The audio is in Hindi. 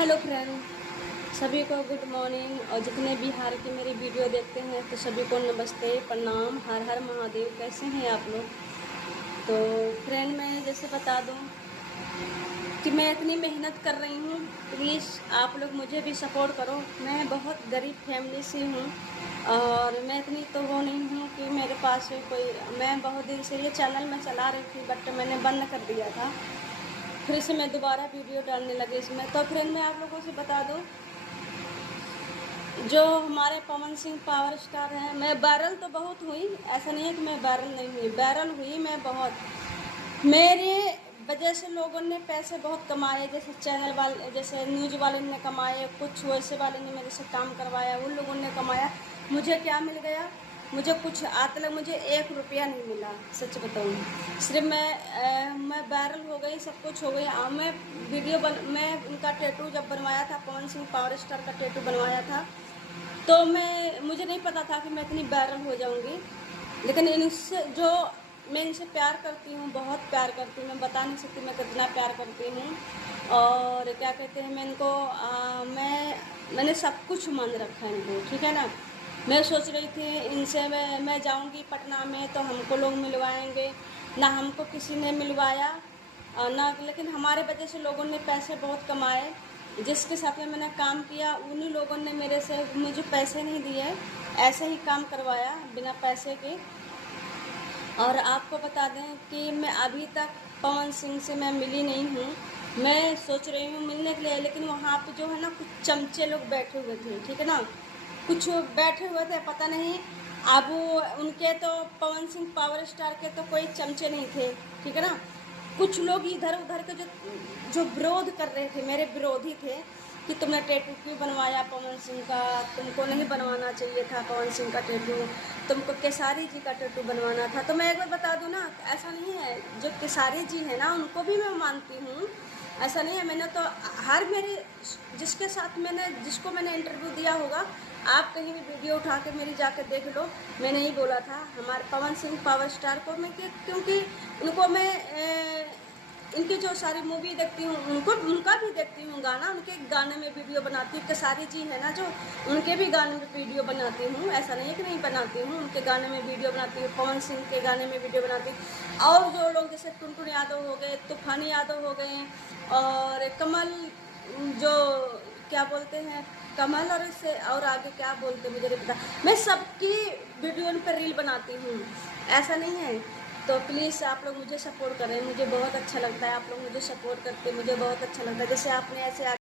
हेलो फ्रेंड, सभी को गुड मॉर्निंग। और जितने बिहार की मेरी वीडियो देखते हैं तो सभी को नमस्ते, प्रणाम, हर हर महादेव। कैसे हैं आप लोग? तो फ्रेंड, मैं जैसे बता दूं कि मैं इतनी मेहनत कर रही हूँ, प्लीज़ आप लोग मुझे भी सपोर्ट करो। मैं बहुत गरीब फैमिली से हूँ और मैं इतनी तो वो नहीं हूँ कि मेरे पास कोई। मैं बहुत दिन से ये चैनल मैं चला रही थी बट मैंने बंद कर दिया था, फिर से मैं दोबारा वीडियो डालने लगी इसमें। तो फ्रेंड, मैं आप लोगों से बता दूं, जो हमारे पवन सिंह पावर स्टार हैं, मैं वायरल तो बहुत हुई, ऐसा नहीं है कि मैं वायरल नहीं हुई, वायरल हुई मैं बहुत। मेरे वजह से लोगों ने पैसे बहुत कमाए, जैसे चैनल वाले, जैसे न्यूज़ वाले ने कमाए, कुछ वैसे वाले ने मेरे से काम करवाया, उन लोगों ने कमाया। मुझे क्या मिल गया? मुझे कुछ आज तक मुझे 1 रुपया नहीं मिला, सच बताऊँ। सिर्फ मैं वायरल हो गई, सब कुछ हो गई। मैं मैं उनका टैटू जब बनवाया था, पवन सिंह पावर स्टार का टैटू बनवाया था, तो मुझे नहीं पता था कि मैं इतनी वायरल हो जाऊंगी। लेकिन इनसे जो मैं इनसे प्यार करती हूँ, बहुत प्यार करती हूँ, मैं बता नहीं सकती मैं कितना प्यार करती हूँ। और क्या कहते हैं, मैं इनको मैंने सब कुछ मान रखा है इनको, ठीक है ना। मैं सोच रही थी इनसे मैं जाऊंगी पटना में तो हमको लोग मिलवाएंगे, ना हमको किसी ने मिलवाया और ना, लेकिन हमारे वजह से लोगों ने पैसे बहुत कमाए। जिसके साथ में मैंने काम किया उन्हीं लोगों ने मेरे से मुझे पैसे नहीं दिए, ऐसे ही काम करवाया बिना पैसे के। और आपको बता दें कि मैं अभी तक पवन सिंह से मैं मिली नहीं हूँ। मैं सोच रही हूँ मिलने के लिए, लेकिन वहाँ पे जो है ना, कुछ चमचे लोग बैठे हुए थे, ठीक है ना, कुछ बैठे हुए थे, पता नहीं। अब उनके तो पवन सिंह पावर स्टार के तो कोई चमचे नहीं थे, ठीक है ना। कुछ लोग इधर उधर के जो जो विरोध कर रहे थे, मेरे विरोधी थे, कि तुमने टैटू क्यों बनवाया पवन सिंह का, तुमको नहीं बनवाना चाहिए था पवन सिंह का टैटू, तुमको केसारी जी का टैटू बनवाना था। तो मैं एक बार बता दूं ना, ऐसा नहीं है, जो केसारी जी है ना उनको भी मैं मानती हूँ, ऐसा नहीं है। मैंने तो हर मेरे जिसके साथ जिसको मैंने इंटरव्यू दिया होगा, आप कहीं भी वीडियो उठा के मेरी जाकर देख लो, मैंने ही बोला था हमारे पवन सिंह पावर स्टार को मैं, क्योंकि उनको मैं इनकी जो सारी मूवी देखती हूँ, उनका भी देखती हूँ गाना, उनके गाने में वीडियो बनाती हूँ। केसारी जी है ना, जो उनके भी गाने में वीडियो बनाती हूँ, ऐसा नहीं है कि नहीं बनाती हूँ, उनके गाने में वीडियो बनाती हूँ, पवन सिंह के गाने में वीडियो बनाती हूँ। और जो लोग जैसे टुनटुन यादव हो गए, तूफानी यादव हो गए, और कमल, जो क्या बोलते हैं, कमल, और इससे और आगे क्या बोलते हैं मुझे नहीं पता। मैं सबकी वीडियो पर रील बनाती हूँ, ऐसा नहीं है। तो प्लीज़ आप लोग मुझे सपोर्ट करें, मुझे बहुत अच्छा लगता है, आप लोग मुझे सपोर्ट करते, मुझे बहुत अच्छा लगता है। जैसे आपने ऐसे